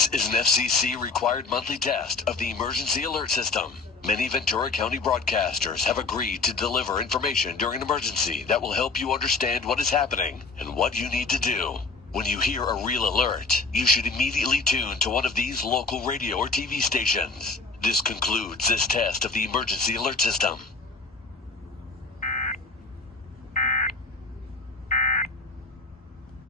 This is an FCC-required monthly test of the emergency alert system. Many Ventura County broadcasters have agreed to deliver information during an emergency that will help you understand what is happening and what you need to do. When you hear a real alert, you should immediately tune to one of these local radio or TV stations. This concludes this test of the emergency alert system.